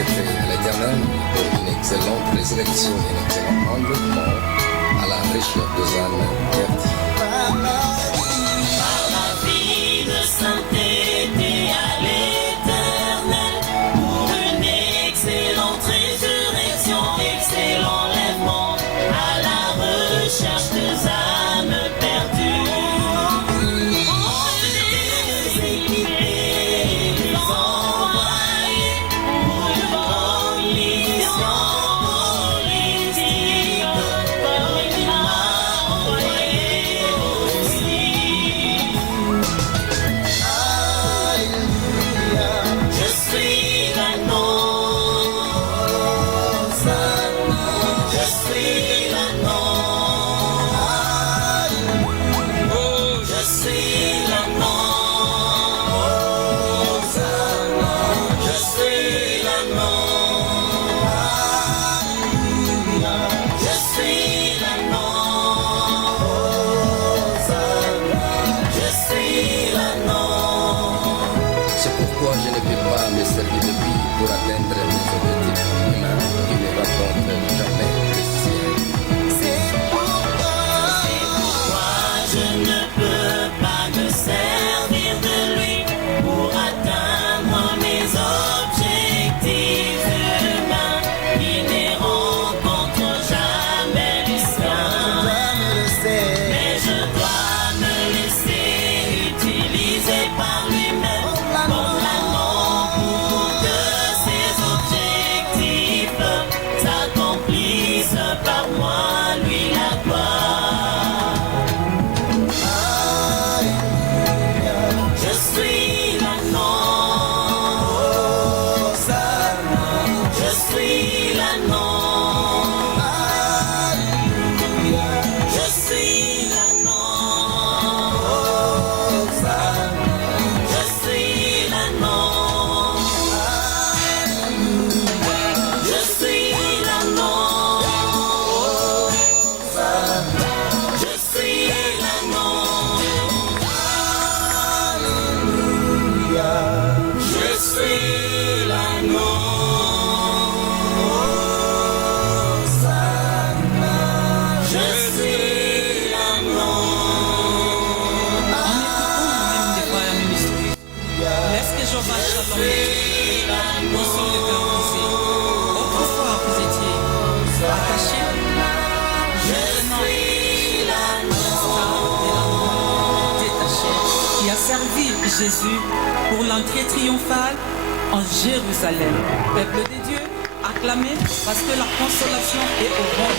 été fait à l'Éternel pour une excellente résurrection et un excellent enlèvement à la recherche des âmes perdues. Par la vie de sainteté à l'Éternel, pour une excellente résurrection, excellent enlèvement à la recherche des âmes perdues. Pour atteindre mes objectifs humains qui ne rencontrent jamais le ciel. C'est pourquoi je ne peux pas me servir de lui pour atteindre mes objectifs humains qui ne rencontrent jamais le ciel. Mais je dois me laisser utiliser par lui-même comme l'anneau pour que ses objectifs s'accomplissent par moi, lui la gloire. Je suis l'anneau, je suis l'anneau, je suis l'anneau, je suis l'anneau. Je suis l'anneau, je suis l'anneau, je suis l'anneau, je suis l'anneau. Laisse que Jéhovah Shalom vous sur le cœur brisé. Autrefois vous étiez attachés. Maintenant, détaché. Qui a servi Jésus pour l'entrée triomphale en Jérusalem. Peuple de Dieu, acclamez parce que la consolation est au rond.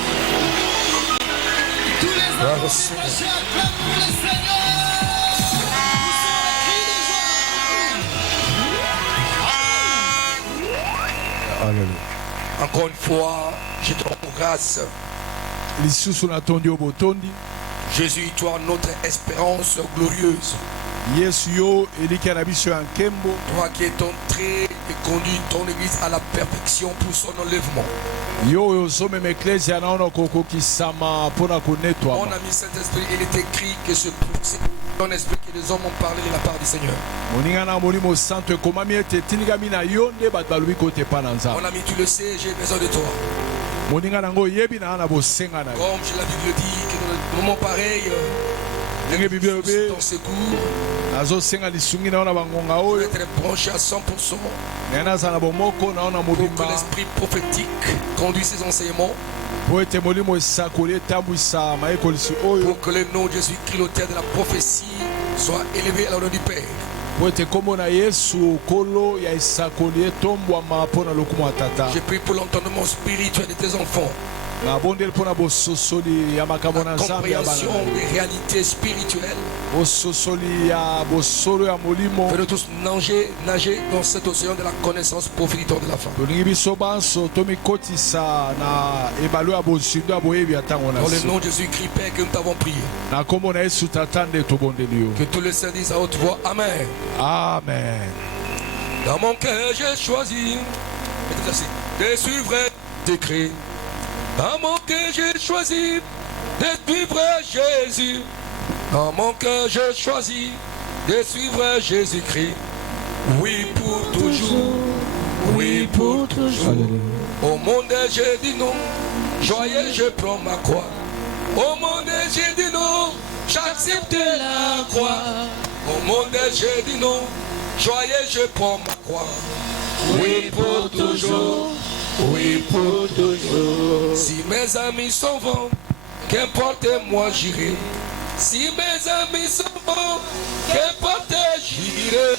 Tous les enfants du péché acclament pour le Seigneur. Alléluia. Encore une fois, je te rends grâce. lisusu natondi obotondi Jésus, toi, notre espérance glorieuse. yesu yo eliki na biso ya nkembo Toi qui es entré et conduit ton église à la perfection pour son enlèvement. yo oyo ozomema eklesia naona kokokisama mpona Mon konetwama ami Saint-Esprit, il est écrit que c'est ton esprit que les hommes ont parlé de la part du Seigneur. moninga na molimo santo ekomami ete etindikami na yo nde bato balobi kotepa na Mon nzambe ami, tu le sais, j'ai besoin de toi. moninga nango oyebi na na bosenga na yo Comme la Bible dit que dans le moment pareil, ndenge biblia elobi ton secours nazosenga lisungi na yo na bangonga doit oyo être branché à 100% naye naza na bomoko na yo na pour que mobimba l'esprit prophétique conduise ses enseignements, po ete molimo esakoli etambwisa mayekolisi oyo pour que le nom de Jésus-Christ, l'auteur de la prophétie, soit élevé à l'honneur du Père. po ete nkombo na yesu nkolo ya esakoli etombwama mpo na lokumu ya tata Je prie pour l'entendement spirituel de tes enfants, nabondeli mpo na bososoli ya makambo na la nzambe ya bana compréhension des réalités spirituelles. bososoli ya bosolo ya molimo Venons tous nager dans cet océan de la connaissance prophétique de la fin. tolingi biso banso tomikotisa na ebalo ya bosindo ya boyebi ya ntango na Dans le se nom de Jésus-Christ, Père, que nous t'avons prié. na nkombo na yesu tata nde tobondeli yo Que tous les saints disent à haute voix Amen. amen Dans mon cœur, j'ai choisi de suivre tes cris. Dans mon cœur, j'ai choisi de suivre Jésus. Dans mon cœur, j'ai choisi de suivre Jésus-Christ. Oui, pour toujours. oui pour toujours. Au monde j'ai dit non, joyeux je prends ma croix. Au monde j'ai dit non, j'accepte la croix. Au monde j'ai dit non, joyeux je prends ma croix. Oui pour toujours, oui pour toujours. Si mes amis s'en vont, qu'importe moi j'irai. Si mes amis s'en vont, qu'importe j'irai.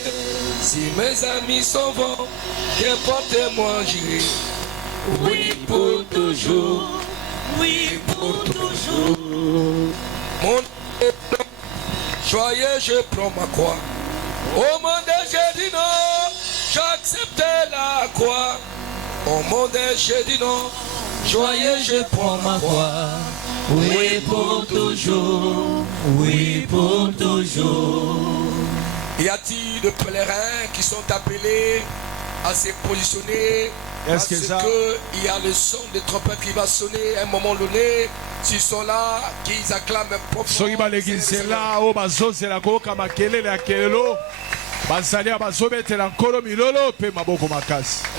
Si mes amis s'en vont, qu'importe moi j'irai. Oui pour toujours, oui pour toujours. Mon joyeux je prends ma croix. Au monde j'ai dit non, j'accepte la croix. Au monde j'ai dit non, joyeux je prends ma croix. Oui pour toujours, oui pour toujours. Y a-t-il de pèlerins qui sont appelés à se positionner? Parce qu'il y a le son des trompettes qui va sonner à un moment donné. S'ils sont là, qu'ils acclament proprement. Vous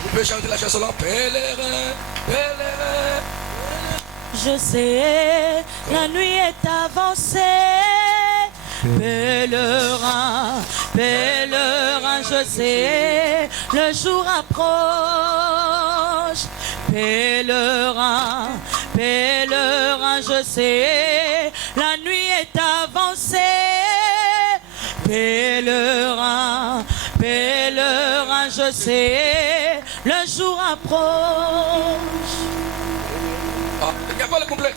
pouvez chanter la chanson là. Pèlerin, pèlerin. Je sais, la nuit est avancée. Pèlerin, pèlerin, je sais, le jour approche. Pèlerin, pèlerin, je sais, la nuit est avancée. Pèlerin, pèlerin, je sais, le jour approche. Ah, il n'y a pas le complet.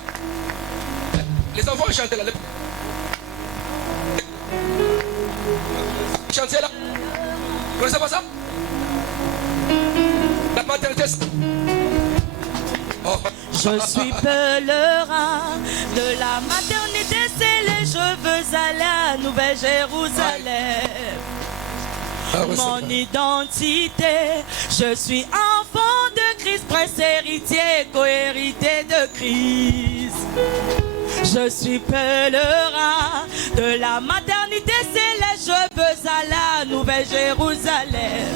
Les enfants chantent là. Chantez là. Vous connaissez pas ça? La maternité. Oh. Je suis pèlerin de la maternité scellée. Je veux aller à Nouvelle-Jérusalem. Mon identité, je suis enfant de Christ, prince héritier, co-héritier de Christ. Je suis pèlerin de la maternité céleste, je veux aller à Nouvelle-Jérusalem.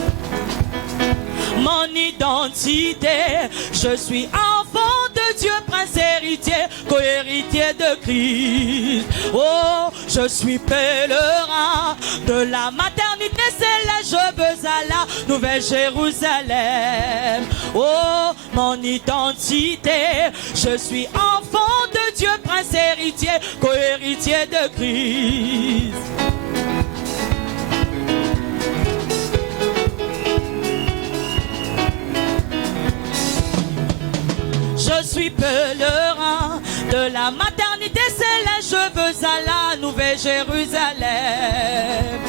Mon identité, je suis enfant de Dieu, prince héritier, co-héritier de Christ. Oh, je suis pèlerin de la maternité céleste, je veux aller à Nouvelle-Jérusalem. Oh, mon identité, je suis enfant de Dieu, prince héritier, co-héritier de Christ. Je suis pèlerin de la maternité céleste, je veux aller à Nouvelle-Jérusalem.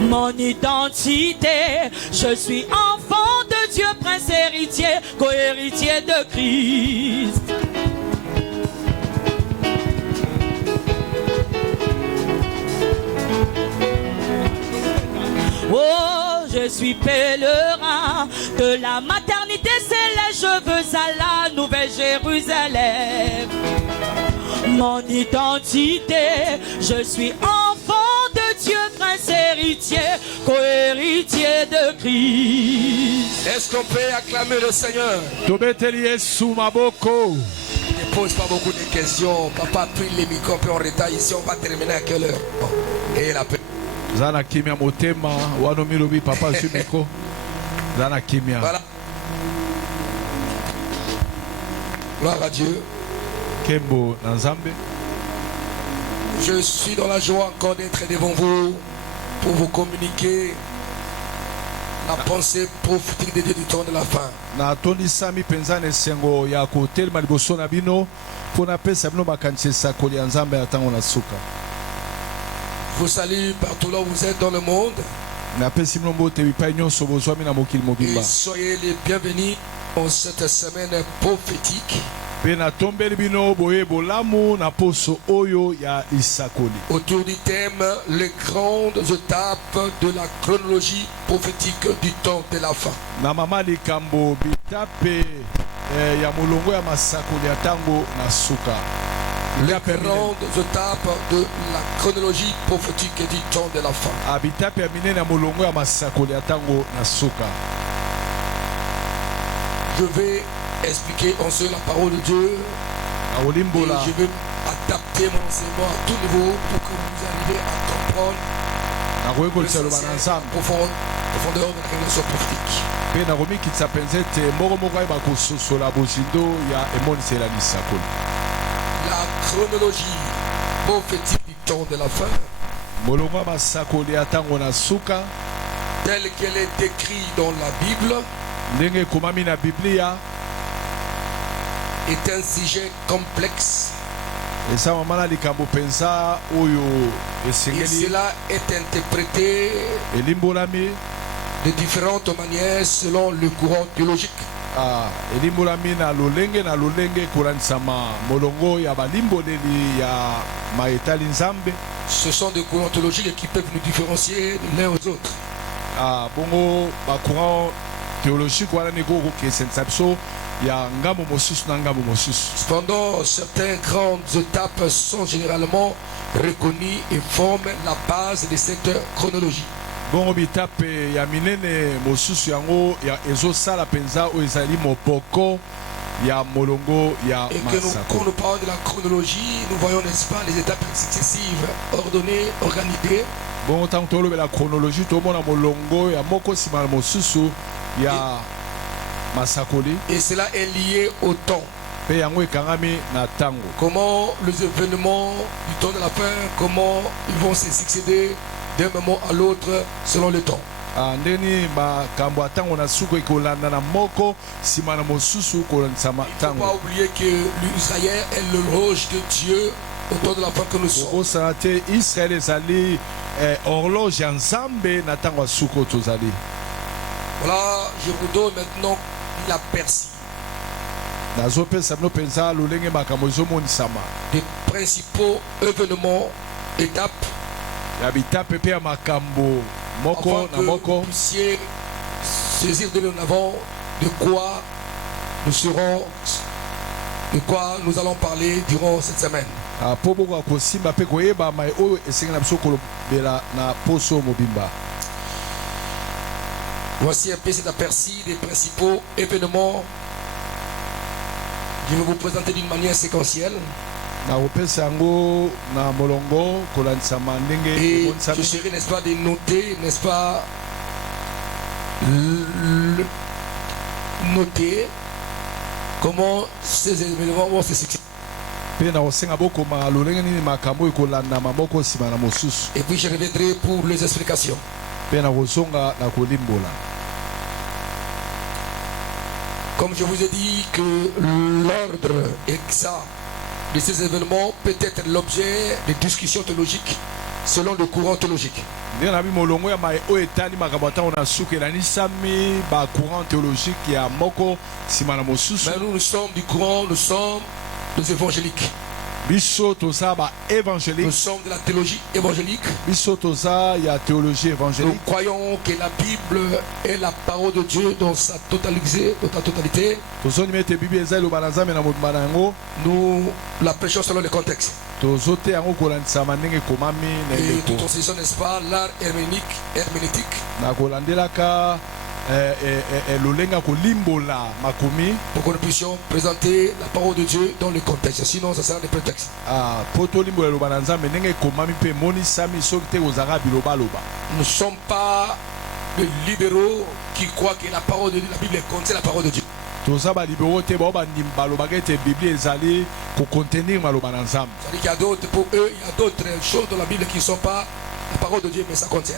Mon identité, je suis enfant de Dieu, prince héritier, co-héritier de Christ. Oh, je suis pèlerin de la maternité céleste, je veux aller à Nouvelle-Jérusalem. Mon identité, je suis enfant de Dieu, prince héritier, co-héritier de Christ. Est-ce qu'on peut acclamer le Seigneur? Ne pose pas beaucoup de questions. Papa a pris les micros, puis on retard ici, on va terminer à quelle heure? Bon. Et la paix. Zana kimia motema wanomilobi papa sumiko Zana kimia. Voilà. Gloire à Dieu. Kembo Nanzambe. Je suis dans la joie encore d'être devant vous pour vous communiquer la pensée prophétique de Dieu du temps de la fin. Na toni sami penzane sengo ya kotel maliboso na bino pona pesa bino bakanchesa koli Nzambe atango na suka. Je vous salue partout là où vous êtes dans le monde. Et soyez les bienvenus dans cette semaine prophétique. Autour du thème, les grandes étapes de la chronologie prophétique du temps de la fin. les grandes étapes de la chronologie prophétique du temps de la fin. abitape ya minene ya molongo ya masakoli ya ntango na suka. Je vais expliquer ensuite la parole de Dieu na et kolimbola je vais adapter mon enseignement à tout niveau pour que vous arriviez à comprendre na koyekolisa loba na l'essentiel, nzambe profondeur de la révélation prophétique. mpe na komikitisa mpenza ete moko ayeba kososola bozindo ya emoniseli ya lisakoli. La chronologie prophétique du temps de la fin, molongo ya masakoli ya ntango na suka telle qu'elle est décrite dans la Bible, ndenge ekomami na biblia est un sujet complexe eza mama na likambo mpenza oyo et esengeli cela est interprété elimbolami de différentes manières selon le courant théologique. elimbolami na lolenge ekolanisama molongo ya balimboleli ya maetali nzambe. Ce sont des courants théologiques qui peuvent nous différencier de l'un aux autres. Bongo bacourant théologique wana ndenge okokesenisa biso ya ngambo mosusu na ngambo mosusu. Cependant, certaines grandes étapes sont généralement reconnues et forment la base de cette chronologie. Bongo bitape ya minene mosusu yango ya ezosala mpenza oyo ezali moboko ya molongo ya Et que masako. quand nous parlons de la chronologie, nous voyons, n'est-ce pas, les étapes successives, ordonnées, organisées. Bongo ntango tolobela chronologie tomona molongo ya moko nsima na mosusu ya masakoli Et cela est lié au temps. mpe yango ekangami na ntango. Comment les événements du temps de la fin, comment ils vont se succéder d'un moment à l'autre selon le temps. Ndeni makambo ya ntango na suka ekolanda na moko nsima na mosusu kolanisama Il ne faut pas ntango. oublier que l'Israël est l'horloge de Dieu au temps de la fin que nous sommes. okosala te israel ezali horloge ya nzambe na ntango ya suka oyo tozali. Voilà, je vous donne maintenant l'aperçu nazopesa bino mpenza lolenge makambo ezomonisama des principaux événements, étapes, ya bitape mpe ya makambo moko afin na que moko vous puissiez saisir de nous en avant de quoi nous serons, de quoi nous allons parler durant cette semaine. mpo bokoka kosimba mpe koyebama oyo esengeli na biso kolobela na poso mobimba. Voici un peu cet aperçu des principaux événements. Je vais vous présenter d'une manière séquentielle. nakopesa yango na molongo kolanisama ndenge Et je emonisami. serai, n'est-ce pas, de noter, n'est-ce pas, noter comment ces événements vont se succéder. mpe na kosenga bokoma lolenge nini makambo oyo ekolandama moko nsima na mosusu Et puis je reviendrai pour les explications. mpe na kozonga na kolimbola. Comme je vous ai dit que l'ordre exact de ces événements peut être l'objet de discussions théologiques selon le courant théologique. ndenge na bi molongo ya mai oyo etali makambo ntango na suka elanisami bacourant théologique ya moko nsima na mosusu. Mais nous sommes du courant, nous sommes des évangéliques. biso toza Nous baévangélique, sommes de la théologie évangélique. biso toza ya théologie Nous évangélique. croyons que la Bible est la parole de Dieu dans sa totalité. tozondima ete bible eza eloba na nzambe na mobimba na yango. Nous la prêchons selon le contexte. tozote yango kolandisama ndenge ekomami na Et tout eleko. en saisissant, n'est-ce pas, l'art herméneutique na kolandelaka lolenge ya kolimbola makomi pour que nous puissions présenter la parole de Dieu dans le contexte. Sinon, ça sera des prétextes. mpo tolimbola eloba na nzambe ndenge ekomami mpe emonisami soki te kozalaka bilobaloba. Nous ne sommes pas des libéraux qui croient que la parole de Dieu, la Bible contient la parole de Dieu. toza balibero te bao balobaka ete biblia ezali kocontenir maloba na nzambe. C'est-à-dire qu'il y a d'autres, pour eux, il y a d'autres choses dans la Bible qui ne sont pas la parole de Dieu, mais ça contient.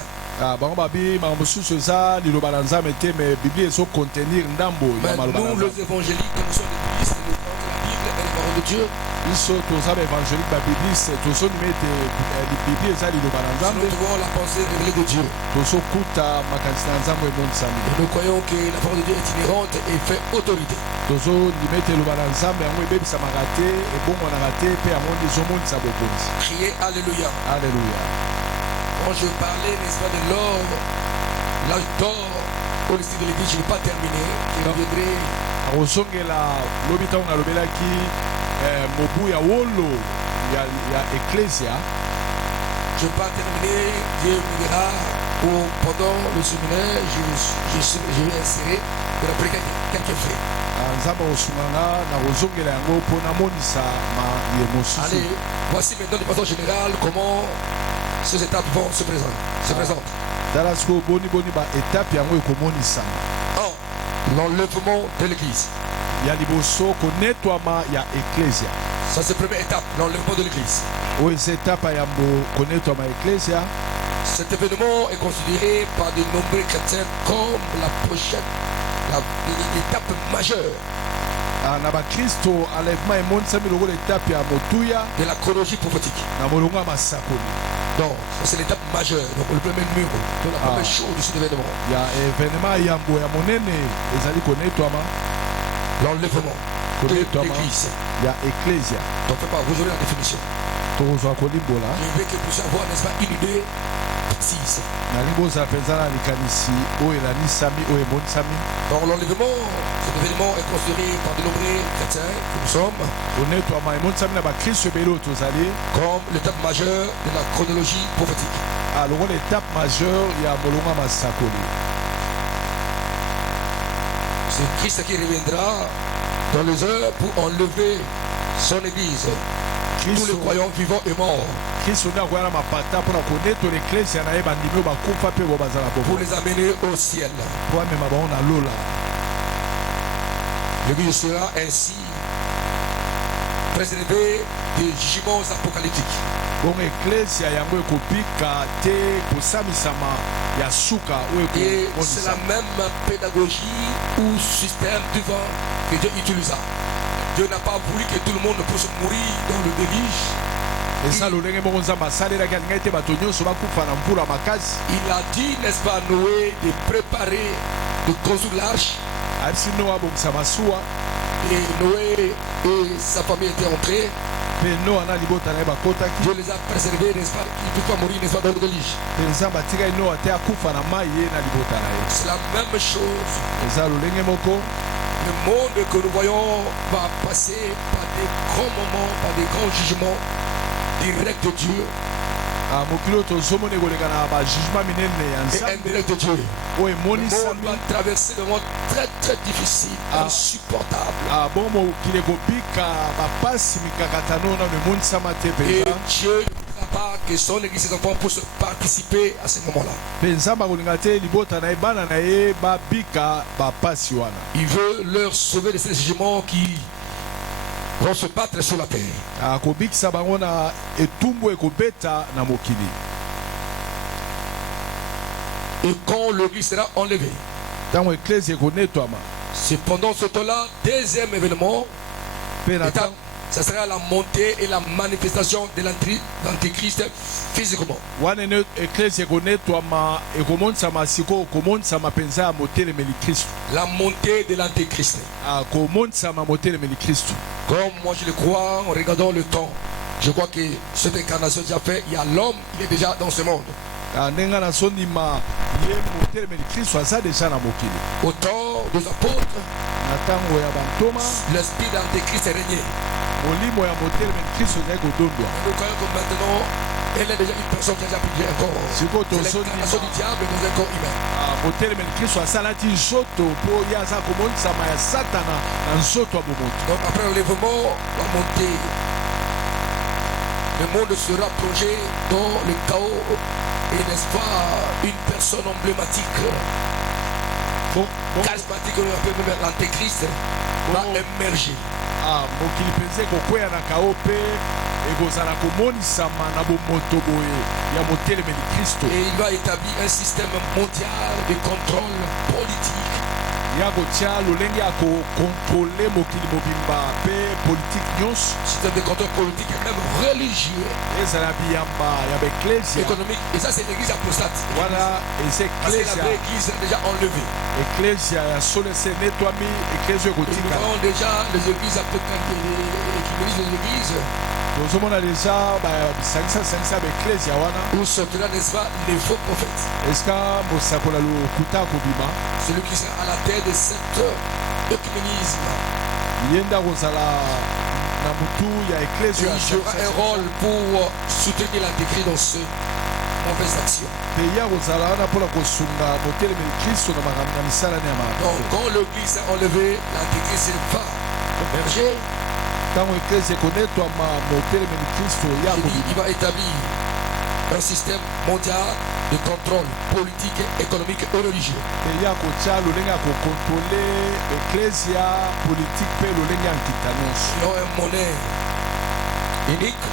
bango babi makambo mosusu eza liloba na nzambe te me biblia ezocontenir ndambo Mais ya maloba na nous, nzambe. les évangéliques, nous sommes des biblistes, nous croyons que la Bible est la parole de Dieu. biso toza baévangélike babibliste tozondima ete biblia eza liloba na Nous nzambe devons la pensée révélée de Dieu. tozokuta makanisi na nzambe emonisami. Et nous croyons que la parole de Dieu est inhérente et fait autorité. tozondima ete eloba na nzambe yango ebebisamaka te ebongwanaka te mpe yango nde ezomonisa bokonzi. Criez Alléluia. Alléluia. Quand je parlais, n'est-ce pas, de l'or, l'âge d'or, au lycée de l'église, je n'ai pas terminé. Je reviendrai. akozongela lobi ntango nalobelaki mobu ya wolo ya ecclesia. Je ne vais pas terminer, Dieu me dira, ou pendant le séminaire, je vais insérer de la prière quelques faits. Nzamba osunganga na kozongela yango mpona monisa ye mosusu. Allez, voici maintenant de façon générale comment ces étapes vont se présentent. Tala siko boni ba étape yango ekomonisama. 1. L'enlèvement de l'église. Ya liboso konetwama ya ecclesia. Ça c'est la première étape, l'enlèvement de l'église. Oyo eza étape ya konetwama ecclesia. Cet événement est considéré par de nombreux chrétiens comme la prochaine l'étape majeure na bakristo enlèvement emonisami lokola étape ya motuya de la chronologie prophétique. Na molongo ya masakoli. Donc, c'est l'étape majeure, donc le premier mur, donc la première chose de cet événement. Ya événement yambo ya monene ezali konetwama. L'enlèvement de l'église. Ya ecclesia. Donc, vous aurez la définition. Tokozwa kolimbola. Je veux que vous puissiez avoir, n'est-ce pas, une idée précise. Nalimboza pezana likanisi oyo elanisami oyo emonisami. Donc, l'enlèvement, cet événement est considéré par de nombreux chrétiens que nous sommes konetwama emonisami na bakristo ebele oyo tozali comme l'étape majeure de la chronologie prophétique. lokola étape majeure ya molongo ya masakoli. C'est Christ qui reviendra dans les heures pour enlever son église. Tous les croyants vivants et morts. Kristo nde akoya na mapata mpona konetola ecclesia na ye bandimi oyo bakufa mpe bo bazala pour les amener au ciel. Po amema bango na lola. L'église sera ainsi préservée des jugements apocalyptiques. Bongo ecclesia yango ekobika te kosamisama ya suka oyo et c'est la même pédagogie ou système divin que Dieu utilisa. Dieu n'a pas voulu que tout le monde puisse mourir dans le déluge. eza lolenge moko nzambe asalelaki alingai ete bato nyonso bakufa na mpula makasi. Il a dit, n'est-ce pas, Noé de préparer, de construire l'arche. ayebisi Noa abongisa masuwa. Et Noé et sa famille étaient entrés. Mpe Noa na libota na ye bakotaki. Dieu les a préservés, n'est-ce pas, ils ne peuvent pas mourir, n'est-ce pas, dans le déluge. Mpe nzambe atikaki Noa te akufa na mai ye na libota na ye. C'est la même chose. eza lolenge moko. Le monde que nous voyons va passer par des grands moments, par des grands jugements directs de Dieu. mokili oyo tozomona ekoleka na bajugement minene ya Et nzambe indirect de Dieu. oyo Le monde emonisami. va traverser des moments très très difficiles, insupportables. bongo mokili ekobika bapasi mikakatano nano emonisama te Et mpenza. Dieu ne voudra pas que son église, ses enfants puissent participer à ce moment-là. Mpe nzambe akolinga te libota na ye bana na ye babika bapasi wana. Il veut leur sauver de ces jugements qui vont se battre sur la terre. akobikisa bango na etumbu ekobeta na mokili. Et quand l'église sera enlevée, ntango eklesi ekonetwama c'est pendant ce temps-là, deuxième événement, mpe na étape, ça sera la montée et la manifestation de l'antichrist physiquement. wana ene eklesi ekonetwama ekomonisama sikoyo komonisama mpenza ya motelemeli kristu. La montée de l'antichrist. komonisama motelemeli kristu. Comme moi je le crois, en regardant le temps, je crois que cette incarnation déjà fait, il y a l'homme, il est déjà dans ce monde. ndenge nazondima ye motelemeli kristu aza deja na mokili. Au temps des apôtres, na ntango ya bantoma l'esprit d'antéchrist est régné. molimo ya motelemeli kristu ezali kodondwa. Nous croyons que maintenant, elle est déjà une personne qui a déjà pris un corps. sikoyo C'est l'incarnation du diable dans un corps humain. motelemeli kristu asalaki nzoto mpo ye aza komonisama ya satana na nzoto ya bomoto. Donc après l'enlèvement, la montée, le monde sera plongé dans le chaos et n'est-ce pas une personne emblématique, charismatique, on appelle même l'antéchrist, va émerger. mokili mpenza ekokwea na kao mpe ekozala komonisama na bomoto boye ya motelemeli kristo. Et il va établir un système mondial de contrôle politique. ya kotia lolenge ya kokontrole mokili mobimba mpe politike nyonso. Système de contrôle politique et même religieux, ezala biyamba ya baeklesia économique. Et ça, c'est l'église apostate. wana eza Parce que la eklesia vraie église est déjà enlevée. eklesia ya solo ese netwami eklesia Et nous ekotika. voyons déjà les églises les églises tozomona deja basangisa baeklesia wana où sortira, n'est-ce pas, les faux prophètes. esika mosakola lokuta kobima Celui qui sera à la tête de cet œcuménisme. ye nde akozala na mutu ya Et ecclesia il jouera un rôle pour soutenir l'antéchrist dans ce mauvaise action. pe ya kozala wana mpona kosunga motelemeli kristo na makambo na misala ne ya Donc mabe quand l'église est enlevée, l'antéchrist va émerger. ntango ecclesia ekonetwama motelemeli kristo ya Il dit, il kobima va établir un système mondial de contrôle politique, économique et religieux. pe ya kotya lolenge ya kokontrole ecclesia politike mpe lolenge ya nkita nyonso Ils ont une monnaie unique.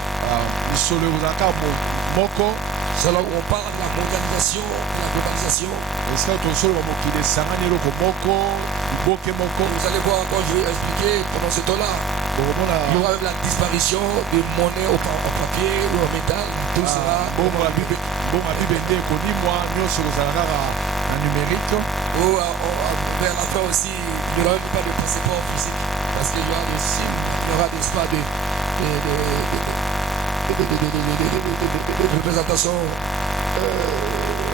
misolo ekozalaka moko C'est là où on parle de la mondialisation, de la globalisation. esika tosoloba mokili esangani eloko moko liboke moko Vous allez voir quand je vais expliquer pendant ce temps-là. bokomona Il y aura même la disparition des monnaies en papier ou en métal. Tout sera bongo ya bible nde ekonimwa nyonso ekozala kaka na numérike ou vers la fin aussi, il n'y aura même pas de passeport physique. Parce qu'il y aura des signes, il y aura des pas de représentation.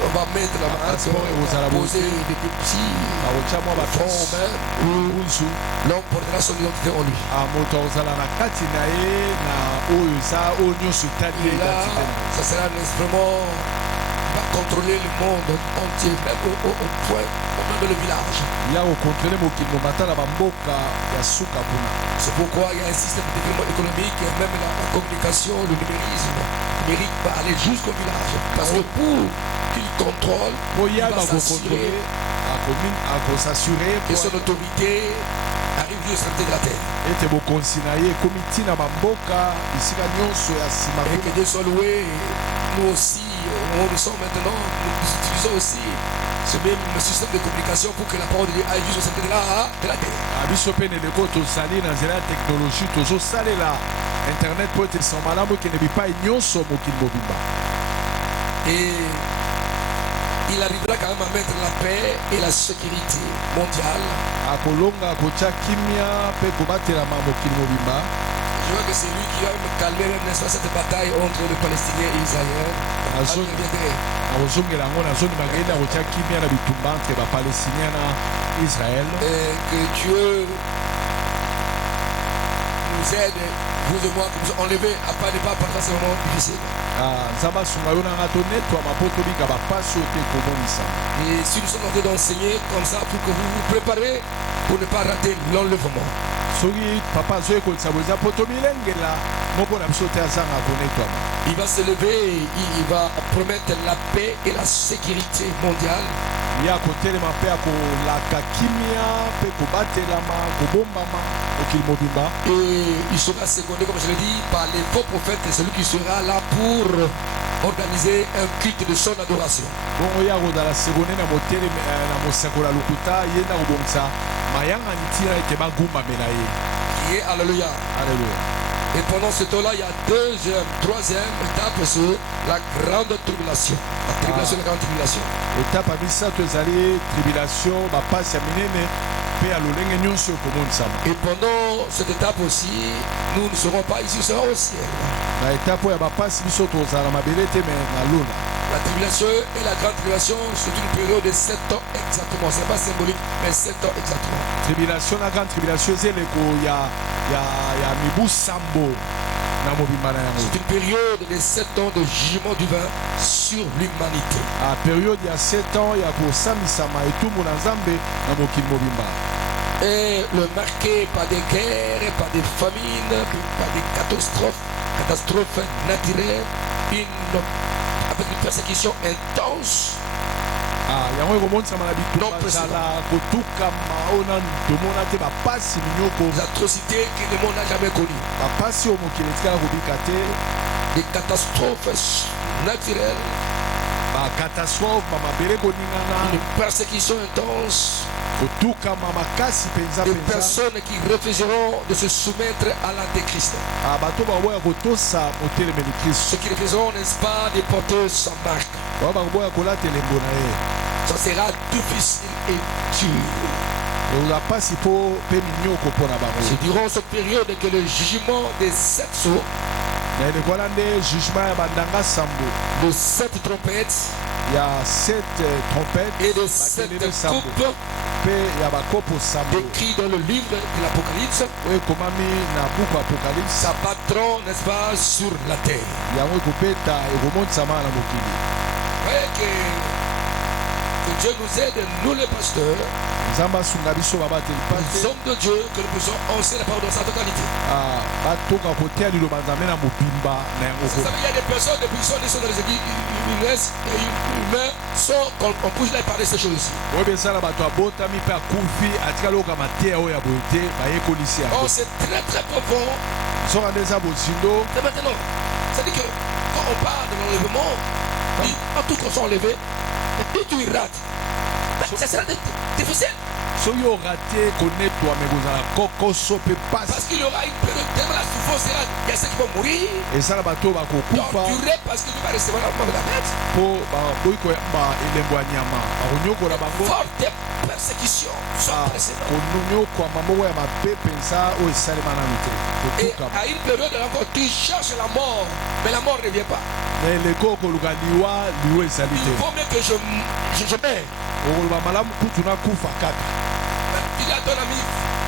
On va mettre la main, on va poser des petits akotya mwa fonds baton même. buzu L'homme portera son identité en lui. moto akozala na kati na ye na oyo eza oyo nyonso etali ye Et là, identité na ye ça sera un instrument qui va contrôler le monde entier, même au point, au même dans le village. ya kokontrole mokili mobata na bamboka ya suka kuna C'est pourquoi il y a un système de développement économique et même la communication, le numérique va aller jusqu'au village. Parce que pour qu'il contrôle, po il ya va bakokontrole s'assurer akosasure que son autorité arrive jusqu'à la terre. ete bokonzi na ye ekomi ntina bamboka bisika nyonso ya nsima Et que kuna Dieu soit loué, nous aussi, où nous sommes maintenant, nous utilisons aussi ce même système de communication pour que la parole de Dieu aille jusqu'au centre de la terre. biso mpe neleko tozali na nzela ya teknologie tozosalela internet po ete lisango malamu ekende bipai nyonso mokili mobimba Et il arrivera quand même à mettre la paix et la sécurité mondiale. akolonga akotya kimia mpe kobatelama mokili mobimba Je vois que c'est lui qui va me calmer même n'est-ce pas, cette bataille entre les Palestiniens et Israël. akozongela yango nazondima ngende akotya kimia na bitumba entre bapalestinien na israel Et que Dieu nous aide, vous et moi, que nous enlever à pas partir ce moment difficile. nzambe asunga yo nanga tonetwama mpo tobika bapasi oyo te komonisama Et si nous sommes en train d'enseigner comme ça pour que vous vous préparez pour ne pas rater l'enlèvement. soki papa azoyekolisa bo eza mpo tomilengela moko na biso te azanga konetwama Il va se lever, il va promettre la paix et la sécurité mondiale. ye akotelema mpe akolaka kimia mpe kobatelama kobombama mokili mobimba Et il sera secondé, comme je l'ai dit, par les faux prophètes, celui qui sera là pour organiser un culte de son adoration. bongo ye akozala sekonde na motelemi na mosekolo ya lokuta ye nda kobongisa mayanga ntina ete bagumbamela ye Qui est, alléluia. alleluya Et pendant ce temps-là, il y a deuxième, troisième étape, c'est la grande tribulation. La tribulation, la grande tribulation. etape ya misato ezali tribulation bapasi ya minene mpe ya lolenge nyonso ekomonisama Et pendant cette étape aussi, nous ne serons pas ici, nous serons au ciel. na etape oyo ya bapasi biso tozala na mabele te me na luna La tribulation et la grande tribulation, c'est une période de 7 ans exactement. Ce n'est pas symbolique, mais 7 ans exactement. tribulation na grande tribulation eza eleko ya mibu sambo na mobimba na yango C'est une période de 7 ans de jugement divin sur l'humanité. periode ya 7 ans ya kosambisama etumbu na nzambe na mokili mobimba Et le marqué par des guerres, par des famines, par des catastrophes naturelles, avec une persécution intense. yango ekomonisama na bitumba Non précédent. zala kotukama oyo na tomona te bapasi minyoko Des atrocités que le monde n'a jamais connues. bapasi oyo mokili etikala kobika te Des catastrophes naturelles, bakatastrophe bamabele koningana une persécution intense, kotukama makasi mpenza des mpenza personnes qui refuseront de se soumettre à l'antéchrist. bato bakoboya kotosa motelemeli kristo Ceux qui refuseront, n'est-ce pas, de porter sa marque. bao bakoboya kolata elembo na ye Ça sera difficile et dur. ekozala mpasi mpe minyoko mpo na bango C'est durant cette période que le jugement des 7 sceaux, na eleko wana nde jugement ya bandanga sambo les 7 trompettes, Il y a 7 trompettes et de 7 coupes pe ya bakopo sambo décrits dans le livre de l'Apocalypse. oyo ekomami na buku Apocalypse. Sa patron, n'est-ce pas, sur la terre. yango ekobeta ekomonisama na mokili. Voyez que Dieu nous aide, nous les pasteurs, nzambe asunga biso babateli les pate hommes de Dieu, que nous puissions enseigner la parole dans sa totalité. batoka koteya liloba nzambe na mobimba na yango Vous savez, il y a des personnes depuis qu'ils sont dans les églises humains, on pousse là et parler de ces choses ici. oyo bezala bato abotami mpe akufi atikali oyoka mateya oyo ya boye te bayekolisi yango. Oh, c'est très très profond. soka nde eza bozindo. Et maintenant, c'est-à-dire que quand on parle de l'enlèvement, en tout cas, on s'enlevé, et puis tu rates. Ça sera difficile. soki orate konetwa me kozala kokoso mpe Parce pasi qu'il y aura une période tellement la souffrance sera. Il y a ceux qui vont mourir, ezala bato oyo bakokufa torturés parce qu'ils ne vont pas recevoir la mort de la bête. mpo bakoki koyamba elembo ya nyama bakonyokola bango. Forte persécution sans précédent. konyokwama moko ya mabe mpenza oyo esalema nanu te Et kotukama à une période encore, tu cherches la mort, mais la mort ne vient pas. na eleko okoluka liwa liwa ezali Il te faut mieux que je meurs. okoluba malamu kutu nakufa kaka. Tu dis à ton ami,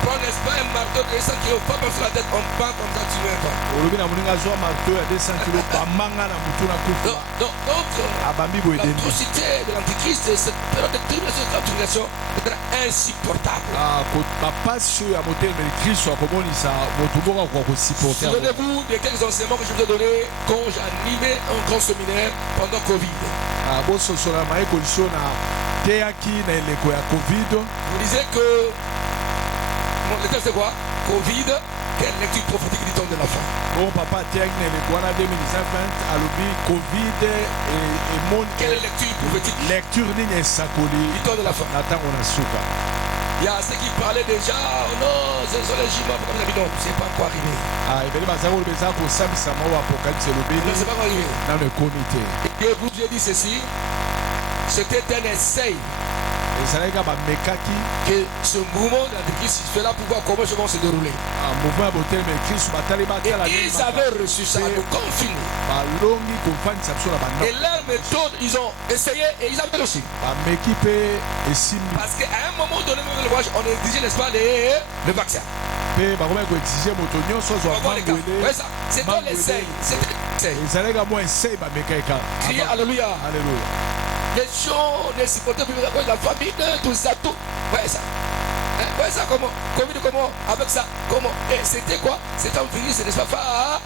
prends n'est-ce pas un marteau de 200 kilos, pas sur la tête, on part comme ça, tu ne meurs pas. olobi na moninga azwa marto ya 200 kilo bamanga na mutu nakufa Donc, abambi boye dendi. l'atrocité de l'antichrist, cette période de tribulation sera insupportable. bapasi oyo ya motelemeli kristo akomonisa motu moko akoka kosiporte yango. Souvenez-vous de quelques enseignements que je vous ai donnés quand j'ai animé un grand séminaire pendant Covid. bososola mayekoliso na teyaki na eleko ya covid. Vous disiez que le texte c'est quoi? Covid, quelle lecture prophétique du temps de la fin? bon papa ateyaki na eleko wana 2020 alobi covid emoni Quelle lecture prophétique lecture nini esakoli du temps de la fin? na ntango na suka. Il y a ceux qui parlaient déjà, oh non, ce sont les jumeaux, comme la vie, non, c'est pas encore arrivé. ebele baza koloba eza kosambisama oyo apocalypse elobeli Non, c'est pas encore arrivé. nano ekomi te. Et vous, j'ai dit ceci, c'était un essai ezalaki kaka bamekaki que ce mouvement de l'Antichrist fait là pour voir comment ça va se dérouler. mouvement ya botelemeli kristo batali Et batala ils avaient reçu ça, le confiné. balongi kofandisa biso na banda Et leur méthode, ils ont essayé et ils avaient reçu. bameki mpe esimbi Parce qu'à un moment donné, même le voyage, on exigeait, n'est-ce pas, le vaccin. mpe bakomaki koexige moto nyonso On azwa va voir les gars. mangwele. Ouais, ça. C'est dans l'essai. C'était l'essai. ezalaki mwa esei bamekaki kaka. Criez Alléluia. Alléluia. Les gens ne supportaient plus la famille, tout ça, tout. Ouais, ça. Hein? Ouais, ça, comment? Comment? Avec ça, comment? Et c'était quoi? C'était un virus, n'est-ce pas?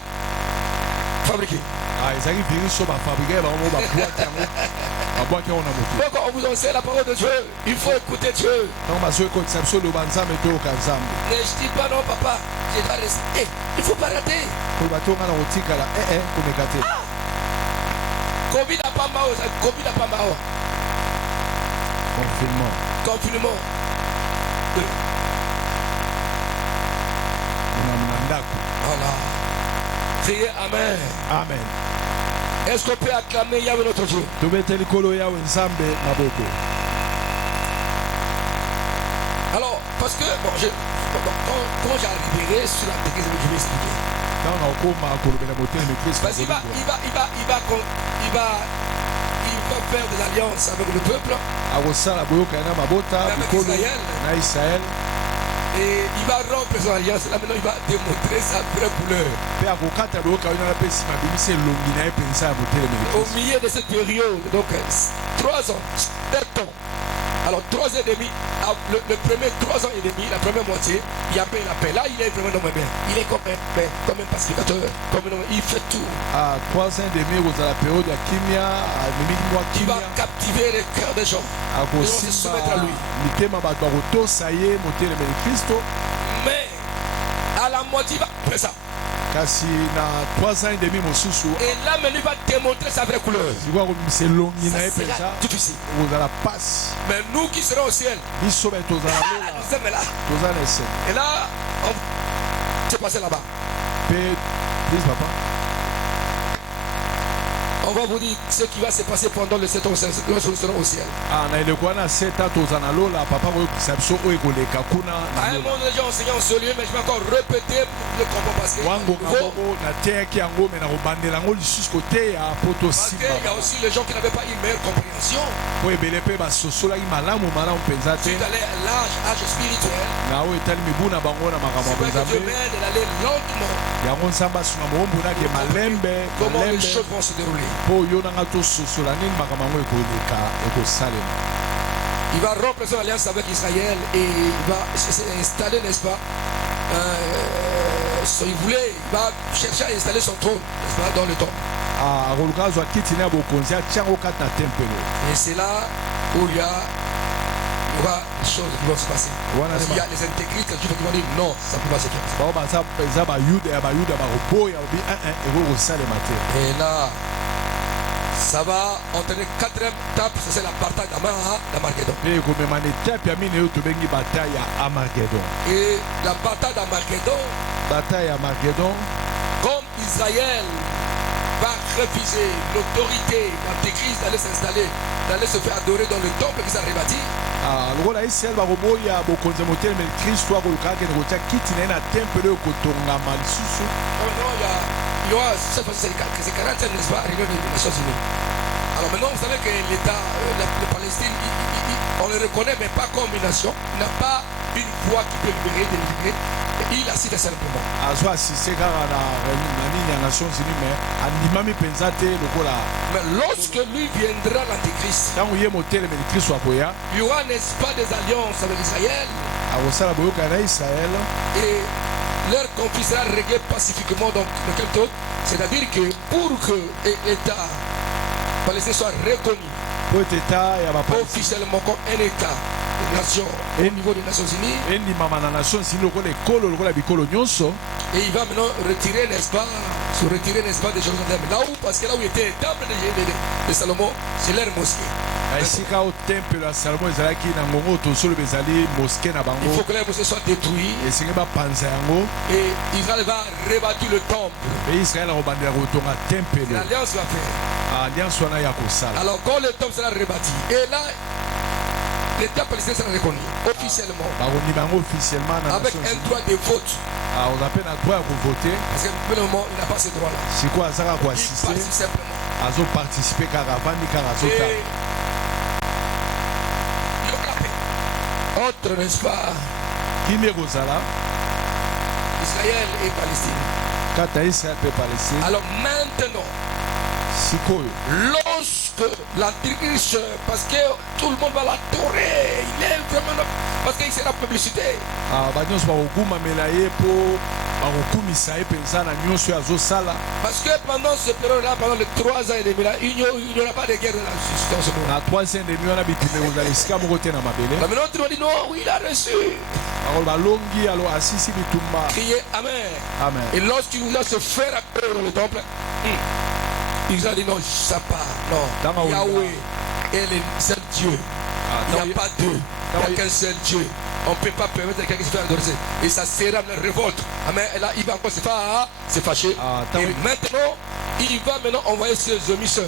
Fabriqué. ezalaki virus oyo bafabrike bango babwaki yango babwaki yango na moto. Donc, on vous enseigne la parole de Dieu. Il faut écouter Dieu. ntango bazoekotisa biso loba nzambe toyoka nzambe. Ne je dis pas non, papa. Je dois rester. Il faut pas rater. koloba te onga na kotikala komeka te. Covid n'a pas mal. Covid n'a pas mal. confinement. Confinement. na ndako. Voilà. Criez Amen. amen. Est-ce qu'on peut acclamer Yahweh notre Dieu? tobeteli nkolo yawe nzambe maboko. Alors, parce que, bon, quand j'arriverai sur la technique, je vais expliquer. ntango nakokoma kolobela motelemi kristo. Parce qu'il va faire des alliances avec le peuple akosala boyokani na mabota bikolo na israel. et il va rompre son alliance. Là maintenant, il va démontrer sa vraie couleur. mpe akokata boyokani wana mpe nsima abimisa elongi na ye mpenza ya motelemeli Au kristo. milieu de cette période, donc 3 ans, 7 ans. Alors 3 ans et demi, le premier 3 ans et demi, la première moitié, il y a paix, la paix. Là, il est vraiment dans ma main. Il est comme un pacificateur, il fait tout. 3 ans et demi kozala periode ya kimia amemiki mwa Il va kimia captiver le cœur des gens. Ils vont se soumettre à akosimba lui. mitema bato bakotosa ye motelemeli kristo. Mais à la moitié, il va faire ça. kasi na 3 ans et demi mosusu Et là, maintenant, il va démontrer sa vraie couleur. sikoya komimisa elongi na ye Ça mpenza sera difficile. kozala pasi. Mais nous qui serons au ciel, biso bai tozala lola nous sommes là. toza na esene Et là, on s'est passé là-bas. mpe please papa On va vous dire ce qui va se passer pendant le 7 ans lorsque nous serons au ciel. na eleko wana 7 ans toza na lola papa koyokisa biso oyo ekoleka kuna À na un lola. moment, les gens enseignant ce lieu, mais je vais encore répéter le comprends parce que wango nouveau, ngabo na teki yango me na kobandela yango lisusu koteya po parce qu'il y a tosimba aussi les gens qui n'avaient pas une meilleure compréhension. po ebele mpe basosolaki malamu mpenza te Suite à l'âge spirituel, na oyo etali mibu na bango na makambo c'est ya vrai que Dieu nzambe m'aide d'aller lentement yango nzambe asunga mokombunaki malembe comment les malembe choses vont se dérouler. mpo yo nanga tososola nini makambo yango ekoleka ekosalema. Il va rompre son alliance avec Israël et il va s'installer, n'est-ce pas, il va chercher à installer son trône, n'est-ce pas, dans le temple. akoluka azwa kiti na ya bokonzi atiango kati na tempelo Et c'est là où il y aura des choses qui vont se passer. Voilà, Parce qu'il y a les intégristes qui vont dire non, ça ne peut pas se faire. bao eza bayuda bakoboya obi ekokosalema te. Et là, ça va entraîner quatrième étape, c'est la bataille d'Armageddon. mpe ekomema na etape ya mine oyo tobengi bataille ya Armageddon. Et la bataille d'Armageddon, Bataille ya Armageddon, comme Israël va refuser l'autorité d'Antéchrist d'aller s'installer, d'aller se faire adorer dans le temple qu'ils ont rebâti, lokola Israel bakoboya bokonzi motelemeli Kristo akoluka akende kotia kiti na ye na tempelo oyo ekotongama lisusu. oh non, il y aura cette fois-ci c'est 40, n'est-ce pas, réunion des Nations Unies. Alors maintenant, vous savez que l'État, le Palestine, on le reconnaît, mais pas comme une nation. Il n'a pas une voix qui peut libérer, délivrer. Il assiste simplement. azo asiste kaka na nini ya Nations Unies me andimami mpenza te lokola Mais lorsque lui viendra l'Antéchrist, ntango ye motelemeli Kristo akoya il y aura, n'est-ce pas, des alliances avec Israël akosala boyokani na Israel et leur conflit sera réglé pacifiquement dans quel temps. C'est-à-dire que pour que l'État palestinien soit reconnu po ete eta ya bapalestin officiellement comme un État, une nation au niveau des Nations Unies, endimama na Nations Unies lokola ekolo lokola bikolo nyonso. et il va maintenant retirer, n'est-ce pas, se retirer, n'est-ce pas, de Jérusalem. Là où, parce que là où était le temple de Salomon, c'est leur mosquée. na esika oyo tempelo ya Salomo ezalaki na ngongo tosoloba ezali moske na Il bango faut que la mosquée soit détruite esengi bapanza yango et Israël va rebâtir le temple. mpe Israel akobandela kotonga tempelo. L'alliance va faire. alliance wana ya kosala Alors quand le temple sera rebâti, et là, l'État palestinien sera reconnu officiellement bakondima yango officiellement na avec Nations un Unies. droit de vote. oza mpe na droit ya kovote Parce que pour le moment, il n'a pas ce droit-là. sikoyo azaka Il koasiste participe simplement. azoparticipe kaka avandi kaka Et azotala il y aura la paix. Entre, n'est-ce pas, kimi ekozala Israël et Palestine. kati ya Israel mpe Palestine. Alors maintenant, sikoyo lorsque l'Antichrist, parce que tout le monde va l'adorer, il est vraiment, parce qu'il c'est la publicité. banyonso bakogumamela ye mpo bakokumisa ye mpenza na nyonso oyo azosala. Parce que pendant ce période-là, pendant les 3 ans et demi, là, il n'y aura pas de guerre dans ce monde. na 3 demi wana bitumba ekozala esika moko te na mabele La maintenant, tout le monde dit non, oui, il a reçu. bakolo balongi alo asisi bitumba. Criez Amen. Amen. Et lorsqu'il voulait se faire appeler dans le temple, ils ont dit non, ça part. Dans Non, ma Yahweh est le seul Dieu. Il n'y dans- a pas deux. Il n'y a qu'un seul Dieu. On ne peut pas permettre à quelqu'un de se faire adorer. Et ça sera une révolte. Amen. Et là, il va encore se fâcher. dans- Et maintenant, il va maintenant envoyer ses émisseurs.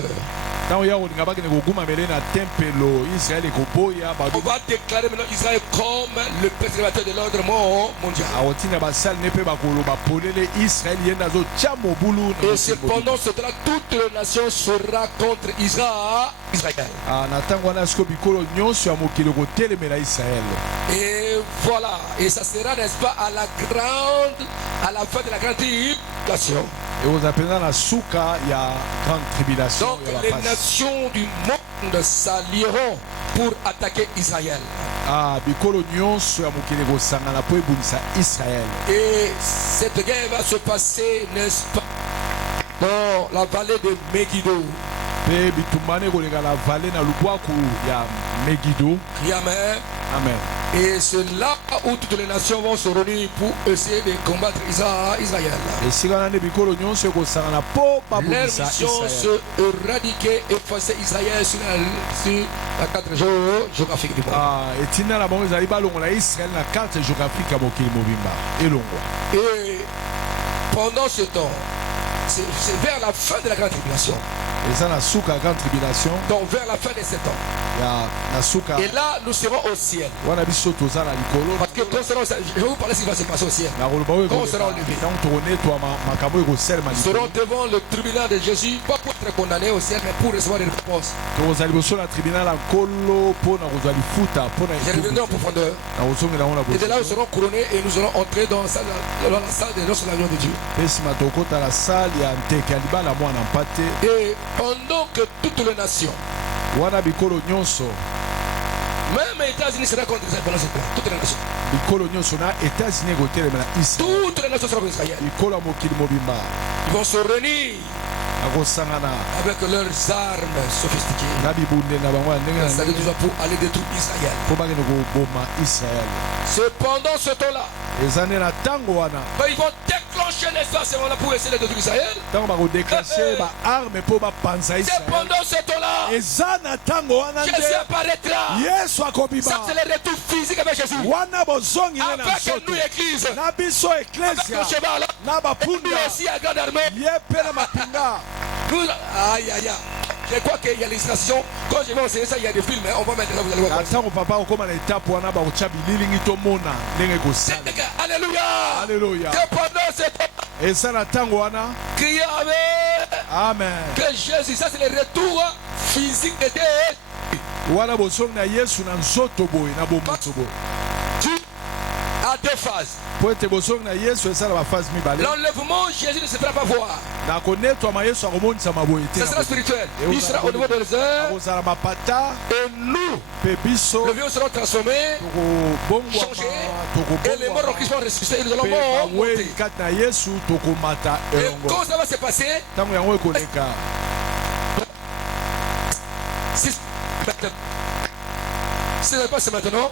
ntango ya kolinga bakende kogumamela ye na tempelo Israel ekoboya On va déclarer maintenant Israël comme le préservateur de l'ordre mondial. akotinda basali ne mpe bakoloba polele Israel ye nde azotia mobulu na Et cependant, ce temps-là, toute la nation sera contre Israël. na ntango wana siko bikolo nyonso ya mokili kotelemela Israel. Et voilà. Et ça sera, n'est-ce pas, à la fin de la grande tribulation. ekozala mpenza na suka ya grande tribulation Donc, ya les bapasi. nations du monde s'allieront pour attaquer Israël. bikolo nyonso ya mokili ekosangana mpo ebundisa Israel. Et cette guerre va se passer, n'est-ce pas, dans la vallée de Megiddo. mpe bitumbana ekoleka na vale na lubwaku ya Megiddo. Criez Amen. Amen. Et c'est là où toutes les nations vont se réunir pour essayer de combattre Israël. esika wana nde bikolo nyonso ekosangana mpo Leur babundisa mission, Israel. c'est éradiquer, effacer Israël sur la carte géographique du monde. etinda na bango ezali balongola Israel na carte géographique ya mokili mobimba elongwa. Et pendant ce temps, c'est vers la fin de la grande tribulation. eza na suka grande tribulation Donc vers la fin de ces temps. ya na suka Et là, nous serons au ciel. wana biso toza na likolo Parce que quand on sera au ciel, je vais vous parler ce qui va se passer au ciel. na koloba oyo Quand on sera enlevé. ntango tokonetwa makambo oyo ekoselema Nous serons devant le tribunal de Jésus, pas pour être condamnés au ciel, mais pour recevoir des réponses. tokozala liboso na tribunal ya nkolo mpo na kozwa lifuta mpo na Je reviendrai en profondeur. na kozongela ngo na Et de là, nous boso serons couronnés et nous allons entrer dans la salle de noces de la gloire de Dieu. mpe nsima tokota na sale ya nteke ya libala mwana mpate Et pendant que toutes les nations, wana bikolo nyonso même les États-Unis seront contre Israël pendant cette période. Toutes les nations. bikolo nyonso na etats-unis ekotelemela israel Toutes les nations seront contre Israël. bikolo ya mokili mobimba Ils vont se réunir akosangana avec leurs armes sophistiquées. na bibunde na bango ya ndenge na C'est-à-dire ndenge pour aller détruire Israël. mpo bakende koboma israel C'est pendant ce temps-là, eza nde na ntango wana ils vont déclencher l'espace là pour essayer de détruire Israël. ntango bakodeklanche baarme mpo bapanza C'est israel pendant ce temps-là, eza na ntango wana Jésus nde apparaîtra. yesu akobima Ça, c'est le retour physique avec Jésus. wana bozongi ne na Avec nzoto nous, Église. na biso Avec eklesia le cheval. na Nous bapunda aussi à grande armée. ye mpe na mapinga Nous, aïe, aïe, aïe. Je crois qu'il y a l'illustration. Quand je vais enseigner ça, il y a des films. Hein. On va mettre là, vous allez voir. na ntango papa okóma na etape wana bakotya bililingi tomona ndenge ekosala Alléluia. Alléluia. Que pendant ce temps, eza na ntango wana criez Amen. amen Que Jésus, ça c'est le retour physique de Dieu. wana bozongi na yesu na nzoto boye na bomoto boye Dieu a deux phases. po ete bozongi na yesu eza na bafase mibale L'enlèvement, Jésus ne se fera pas voir. na konetwama yesu akomonisama boye te Ça sera spirituel. Il sera au niveau des airs. akozala mapata Et nous, mpe biso le vieux seront transformés. Changé. Et les morts en Christ vont ressusciter. Et nous allons monter. tokobongwamawei kati na yesu tokomata Et elongo quand ça va se passer, ntango yango ekoleka si ce n'est pas ce maintenant,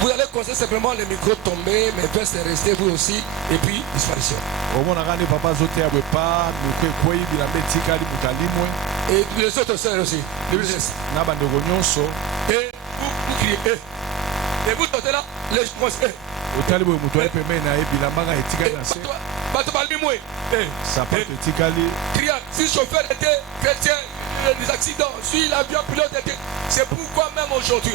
vous allez constater simplement les micros tomber, mes vestes rester, vous aussi, et puis disparition. omonaka nde papa azoteya bwe pa miko ekwei bilamba etikali moto alimwe Et les autres sœurs aussi, les business. na bandeko nyonso Et vous criez, et vous tentez là, les gens, otali boye moto aye pembeni na ye bilamba nga etikali na se bato balimwe, sapato etikali criant, si le chauffeur était chrétien, des accidents, si l'avion pilote était. C'est pourquoi même aujourd'hui,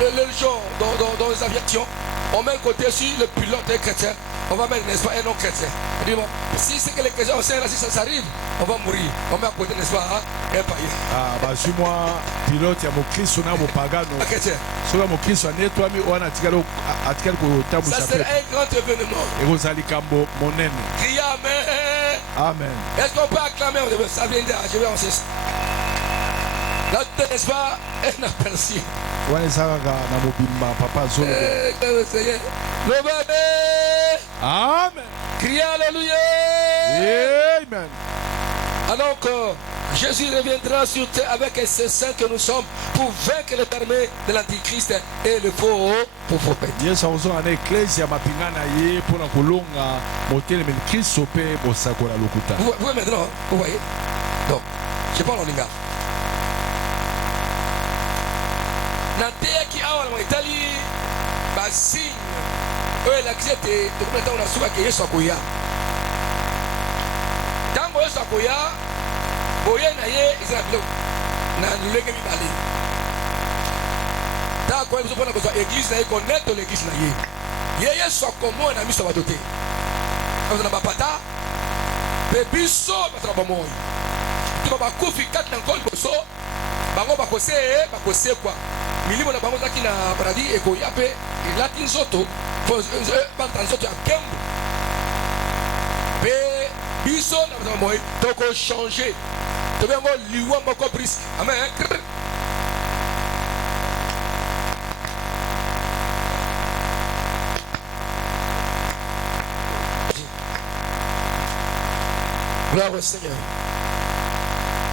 les gens dans les aviations, on met un côté si le pilote est chrétien, on va mettre, n'est-ce pas, un non chrétien. On dit, bon, si c'est que les chrétiens, on sait, si ça arrive, on va mourir. On met à côté, n'est-ce pas, un païen. bazwi mwa pilote ya mokristo na mopagano Un chrétien. soki ya mokristo anetwami wana atikali Ça kotambusa sera mpe un grand événement. ekozala likambo monene Criez Amen. amen Est-ce qu'on peut acclamer? Ça vient de je vais en cesse. Là, n'est-ce pas, un aperçu. wana eza kaka na mobimba papa azoloba Que le Seigneur. Levez. amen Criez Alléluia. amen Alors que Jésus reviendra sur terre avec ses saints que nous sommes pour vaincre les armées de l'Antichrist et le faux prophète. yesu akozonga na eklesia mapinga na ye mpona kolonga motelemeli kristo mpe bosakola lokuta Vous voyez maintenant, vous voyez. Donc, je parle en lingala. Nateyaki awa na Italie basigne oyo elakisi ete tokuna ntango na sukaki yesu akoya ntango yesu akoya boye na ye eza na biloko na lolenge mibale ntango akoya biso mpona kozwa eglise na ye koneto l'église na ye yesu akomona na miso ya bato te akozala bapata mpe biso bazala bomoi tuka bakufi kati na nkolo liboso bango bakosekwa milimo na bango ezalaki na paradis ekoya mpe elati nzoto banta nzoto ya nkembo mpe biso na bazala moi tokochange tobe yango liwa moko briske amen. Gloire au Seigneur.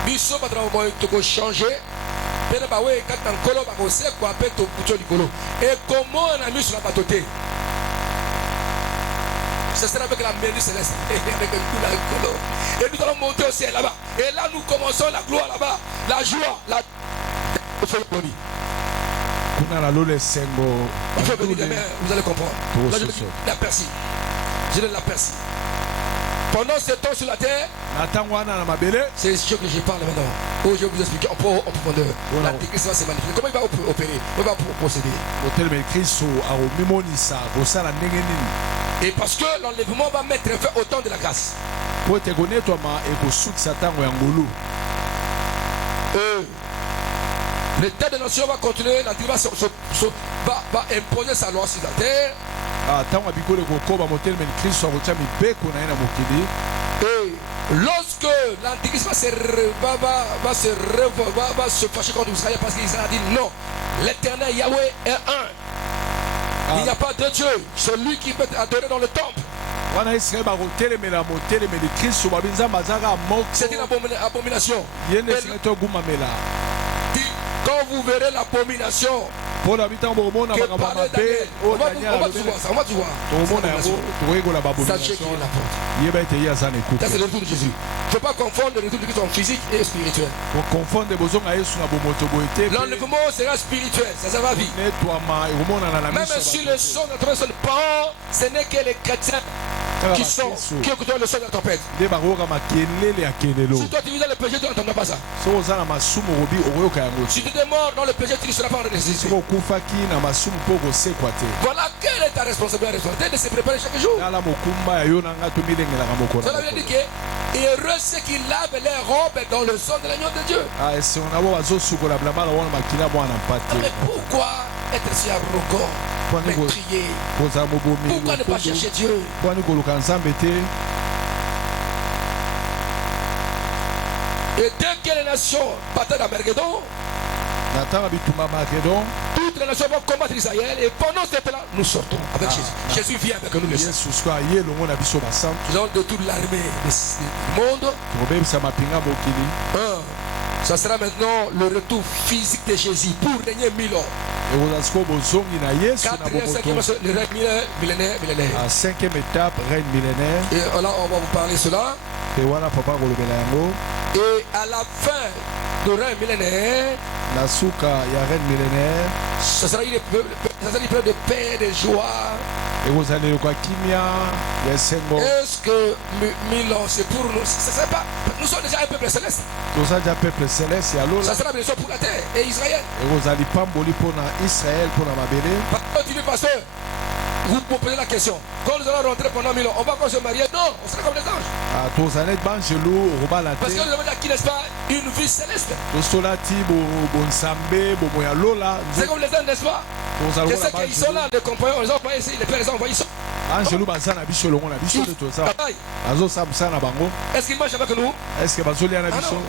Biso batala moi tokochange pene bawe kati na nkolo bakosekwa mpe toputi likolo ekomona miso na bato te. Ce sera avec la mairie céleste avec le coup de l'écolo. Et nous allons monter au ciel là-bas. Et là nous commençons la gloire là-bas, la joie, la folie. kuna na lola esengo Il faut venir demain, vous allez comprendre. Là, je l'aperçis. Je l'aperçis. Pendant ce temps sur la terre, na ntango wana na mabele c'est ce que je parle maintenant. Oh, je vais vous expliquer en profondeur. L'antéchrist va se manifester. Comment il va opérer? Comment il va procéder? otelemi kristo akomimonisa kosala ndenge nini Et parce que l'enlèvement va mettre fin au temps de la grâce. po ete konetwama ekosukisa ntango ya ngolu. L'état des nations va continuer, l'antéchrist va imposer sa loi sur la terre. ntango ya bikolo ekokoba motelemi kristo akotya mibeko na ye na mokili. Et lorsque l'antéchrist va se fâcher contre Israël parce qu'Israël a dit non, l'éternel Yahweh est un. Il n'y a pas de Dieu, celui qui peut adorer dans le temple. wana israel bakotelemela motelemeli kristo babi nzambe azaka moko C'est une abomination. ye nde esengeli togumamela. Quand vous verrez l'abomination mpo na bitango bokomona que makambo ya parlait mabe Daniel, oyo on va daniel tout alobeli voir ça, on va tout voir. tokomona yango tokoyekola Sachez qu'il babomination est la porte. yeba ete ye aza na Ça, c'est ekuke le retour de Jésus. Il ne faut pas confondre le retour de Christ en physique et spirituel. kokonfonde bozonga yesu na bomoto boye te pe L'enlèvement sera spirituel, ça va vivre. netwama ekomonana na Même miso si ya le son de la tempête sonne pas, ce n'est que les chrétiens bato. qui écoutent le son de la tempête. nde bakoyoka makelele ya kelelo Si toi tu vis dans le péché, tu n'entendras pas ça. soki oza na masumu okobi okoyoka yango Si tu es mort dans le péché, tu ne seras pas en nécessité. soki okufaki na masumu mpo okosekwa te Voilà quelle est ta responsabilité de se préparer chaque jour. tala mokumba ya yo na nga tomilengelaka moko Cela veut dire que heureux ceux qui lavent leurs robes dans le sang de l'agneau de Dieu. esengo na bo bazosukola bilamba na wana makila mwana mpa Mais te pourquoi être si arrogant, méprier? kozala mobomi Pourquoi ne pas chercher Dieu? mpwani koluka nzambe te. Et dès que les nations partaient d'Armageddon, na ntango ya bitumba makedon toutes les nations vont combattre Israël. Et pendant ce temps-là, nous sortons avec Jésus. Jésus vient avec nous les saints. yesu soki aye elongo na biso basantu Nous avons de toute l'armée du monde. tokobebisa mapinga mokili. Ça sera maintenant le retour physique de Jésus pour régner 1000 ans. ekozala sikoyo bozongi na yesu na 4e, 5e, bomoto le règne millénaire. à 5e étape reine millénaire Et là, on va vous parler cela. pe wana papa akolobela yango Et à la fin du règne millénaire, na suka ya reine millénaire ce sera une épreuve de paix, de joie. ekozala eloko ya kimia ya esengo. Est-ce que 1000 ans, c'est pour nous? Ce serait pas. Nous sommes déjà un peuple céleste. toza dia peuple céleste ya Ça lola sera bien sûr pour la terre et Israël. ekozala lipamboli mpona israel mpona mabele. Continue, pasteur. Vous me posez la question. Quand nous allons rentrer pendant 1000 ans, on va encore se marier? Non, on sera comme les anges. tozala neti banjelu okobala Parce que te nous avons acquis, n'est-ce pas, une vie céleste. tosolati bonsambe bomo ya lola C'est comme les anges, n'est-ce pas? tozala Je lokola sais qu'ils sont là, les compagnons, on les a envoyés ici, les pères les a envoyés ici. banjelu baza na biso elongo na biso te toza Travail. bazosambisa na bango. Est-ce qu'ils marchent avec nous? Eske bazolia na Ah biso non.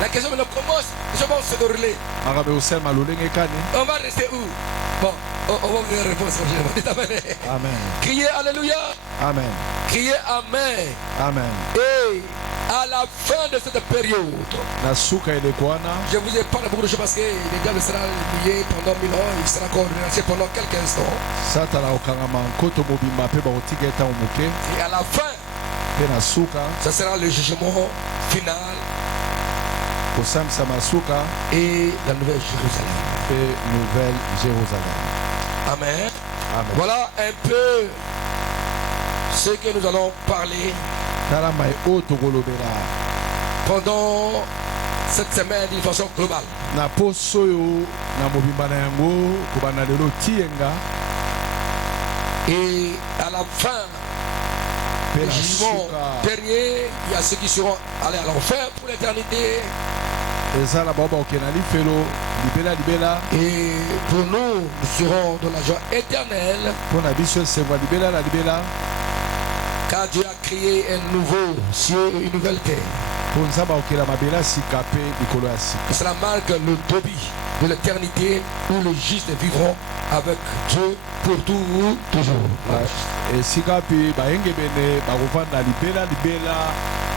La question maintenant commence. Je pense se dérouler. makambo ekosalema lolenge ekani. On va rester où? Bon, on va vous donner une réponse. Dites amen. Amen. Criez Alléluia. Amen. Criez Amen. Amen. Et à la fin de cette période, na suka eleko wana je vous ai parlé beaucoup de choses parce que le diable sera lié pendant 1000 ans, il sera encore remercié pendant quelques instants. satana okangama nkoto mobimba mpe bakotika etango moke Et à la fin, mpe na suka ce sera le jugement final kosambisa masuka et la nouvelle Jérusalem. mpe nouvelle jérusalem. Amen. Amen. Voilà un peu ce que nous allons parler tala mai oyo tokolobela pendant cette semaine d'une façon globale. na poso oyo na mobimba na yango kobanda lelo tiyenga Et à la fin mpe du na jugement suka dernier, il y a ceux qui seront allés à l'enfer pour l'éternité. eza na bao bakokende na lifelo libela Et pour nous, nous serons dans la joie éternelle, mpo na biso esengo ya libela na libela car Dieu a créé un nouveau ciel et une nouvelle terre. mpo nzambe akokela mabele ya sika mpe likolo ya sika. Cela marque le début de l'éternité où les justes vivront avec Dieu pour toujours. esika mpe bayengebene bakovanda libela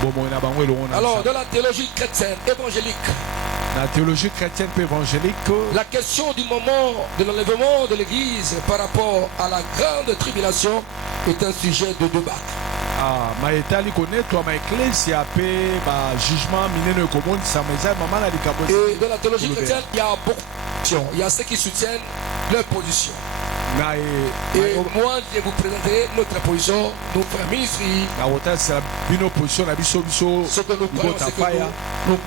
bomoi na bango elongo na Alors, Nzambe. dans la théologie chrétienne évangélique, na théologie chrétienne mpe évangélique la question du moment de l'enlèvement de l'Église par rapport à la grande tribulation est un sujet de débat. maetali konetwama eklesia mpe bajugement minene ekomonisama eza mama na likambo Et dans la théologie chrétienne, il y a beaucoup de positions. Il y a ceux qui soutiennent leur position. na Et moi, je vais vous présenter notre position, nos frères ministries, na kotasela bino position na biso ce que nous croyons, libota ce que paya nous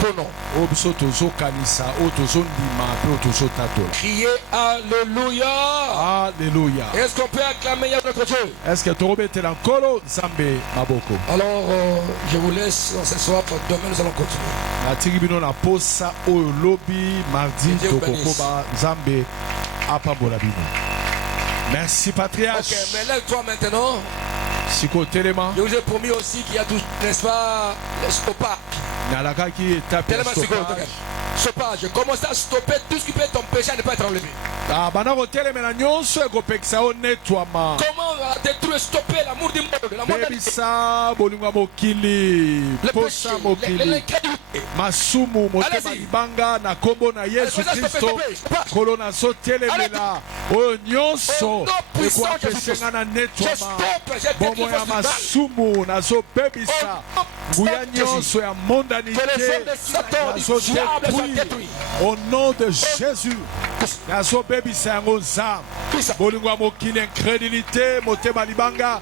prenons. oyo biso tozokanisa oyo tozondima mpe oyo tozotatola. Criez Alléluia. Alleluya. Est-ce qu'on peut acclamer notre Dieu? Est-ce que tokobetela nkolo nzambe maboko? Alors, je vous laisse dans ce soir, demain nous allons continuer. natiki bino na posa oyo lobi mardi Dieu vous bénisse. tokokoba nzambe apambola bino. Merci Ok, patriarche. mais lève-toi maintenant. siko telema Je vous ai promis aussi qu'il y a tout, n'est-ce pas, le stoppage. nalakaki etape ya Tellement c'est quoi, stoppage. stoppage. Commence à stopper tout ce qui peut t'empêcher de ne pas être enlevé. banda kotelemela nyonso ekopekisa yo netwama Comment détruire, stopper l'amour du monde, la mondialité, bebisa bolingo ya mokili le péché, posa mokili l'incrédulité. masumu motema Allez-y. libanga na kombo na yesu Allez, kristo stoppez, stoppez. kolo nazotelemela oyo nyonso Au nom puissant de ekoapesenga na Je netwama stoppe, j'ai bombo détruit ya votre mal. masumu nazobebisa nguya nyonso ya Que les mondanité hommes de Satan, du diable soient détruits. nazodétruire au nom de jésus nazobebisa yango nzambe Puissant. bolingo ya mokili incrédulité motema libanga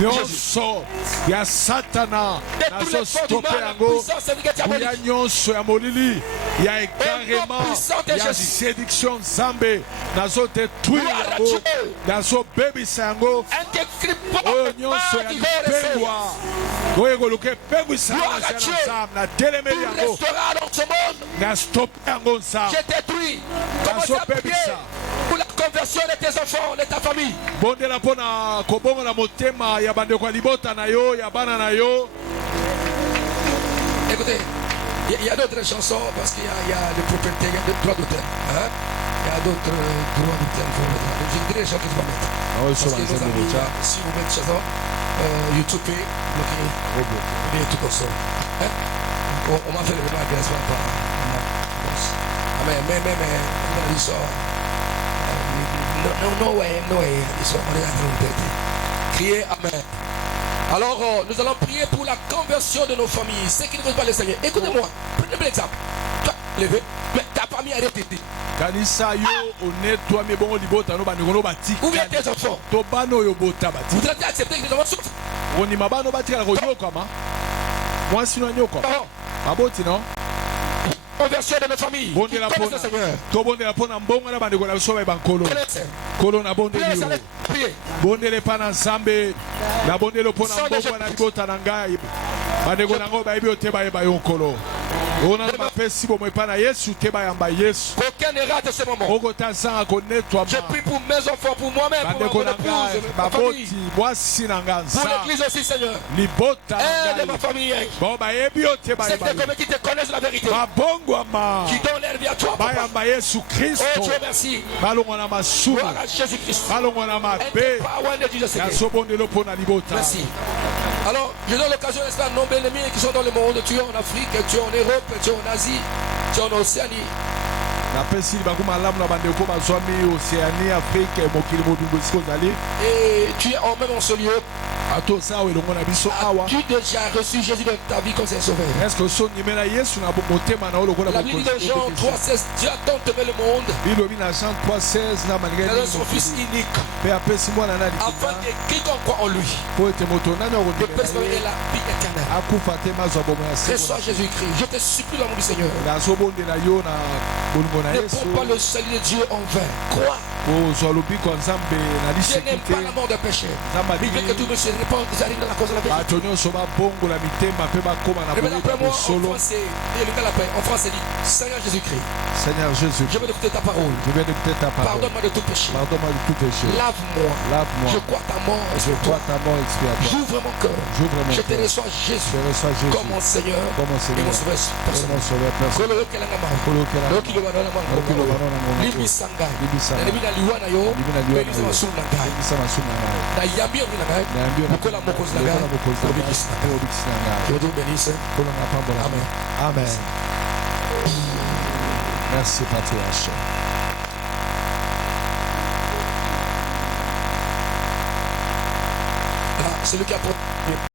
nyonso ya satana Détruis les forces du nazostope mal, la yango puissance et nguya diabolique. nyonso ya molili ya égarement puissant de ya Jésus. séduction nzambe nazodétruire Gloire à yango Dieu. nazobebisa yango oyo nyonso ya lipengwa oyo ekoluka epengwisa Gloire yango à na Dieu. nzambe natelemeli Tout yango restera dans ce monde. nastope yango nzambe J'ai détruit. Commence à prier pour la conversion de tes enfants, de ta famille. bondela mpo na kobongola motema ya bandeko ya libota na yo ya bana na yo. Écoutez, il y a d'autres chansons parce qu'il y a des propriétés, il y a des droits d'auteur. Hein? Il y a d'autres droits d'auteur. Je dirais les chansons que tu vas mettre. Parce que nos amis, si vous mettez chanson, YouTube, bloqué tout comme ça. Hein? On m'a fait le débat grâce à toi. Mais, on a dit ça. No way. Ils sont en train de crier Amen. Alors, nous allons prier pour la conversion de nos familles. Ceux qui ne connaissent pas le Seigneur. Écoutez-moi. Prenez l'exemple. Toi, levé. Mais ta famille a été. kanisa yo onetwami bongo libota no bandeko no batika Ou bien tes enfants. to bana oyo bota Vous batika allez accepter que les enfants souffrent. onima bana oyo batikala konyokama mwasi no anyokama Non. baboti no Conversion de nos familles. Qui bondela connaissent le Seigneur. tobondela mpo na mbongo na bandeko na biso bayeba nkolo Connaissez. nkolo na bondeli Priez, yo allez prier. bondele mpa na nzambe na bondelo mpo na mbongo na libota na ngai bandeko nango bayebi yo te bayeba yo nkolo ona na bapesi bomo epa na yesu te bayamba yesu Qu'aucun ne rate ce moment. okota nzanga konetwama Je prie pour mes enfants, pour moi-même, pour bandeko mon na ngai épouse, ma famille. baboti mwasi na nga Pour nzambe l'église aussi, Seigneur. libota na Aide ma ngai famille. bo bayebi yo te C'est bayeba des yo communs qui te connaissent la vérité. babongwama Qui donnent leur vie à toi, papa. bayamba yesu Oh kristo Dieu, merci. balongwa na masumu Gloire à Jésus-Christ. balongwa na And mabe the power and the Jesus Christ. nazobondelo mpo na libota Merci. Alors, je donne l'occasion, n'est-ce pas, à nos bien-aimés qui sont dans le monde. Tu es en Afrique, tu es en Europe, tu es en Asie, tu es en Océanie. napesi libango malamu na bandeko bazwami océanie afrique mokili mobimbo esika ozali Et tu es en même en ce lieu. atoza awa elongo na biso awa Tu déjà reçu Jésus dans ta vie comme c'est sauveur. eske osondimela yesu na motema na yo lokola La Bible dit de Jean 3,16, Dieu a tant aimé le monde, bilobi na jean 3:16 na il a malinga donné son Fils unique, mpe apesi mwana na afin likita que quiconque croit en lui po ete moto nani ne puisse akondimela gagner ye la vie éternelle. akufa te mazwa bomo ya Reçois seko Jésus-Christ. Je te supplie l'amour du Seigneur. nazobondela yo na bolingo na Ne yesu prends pas le salut de Dieu en vain. Crois. kozwa lobiko ya nzambe na Dieu liseki n'aime te pas la mort des péchés. nzambe Il veut que tout alingi le monde se répande, qu'ils arrivent dans la cause de la vérité. bato nyonso babongola mitema mpe bakóma na Répète après boyeba moi en bosolo français. Et le gars l'appelle. En français, dit Seigneur Jésus-Christ, seigneur jésus je veux écouter ta parole. je viens d'écouter ta parole Pardonne-moi de tout péché. pardonne-moi de tout péché Lave-moi. lave-moi Je crois ta mort je sur toi. crois ta mort expiatoire J'ouvre mon cœur. j'ouvre mon Je te cœur reçois Jésus je reçois Jésus comme mon Seigneur comme mon et Seigneur mon sauveur comme personnel. mon sauveur personnel Kololo kelanga ma. kolokela Loki lo banana ma. Lokilo banana ma. Libi sanga. Libi sanga. Na libi na liwa na yo. Libi na liwa na Belisa yo. masulu na ngai. ebisa masumu na ngai Na yambi yo na ngai. nayambi yo na Bukola mokozi na ngai. lokola mokonzi na Lobi ngai kisi na mpe ngai. obikisi na ngai Que Dieu bénisse. kolo na pambola Amen. amen merci patriarche Là, celui qui a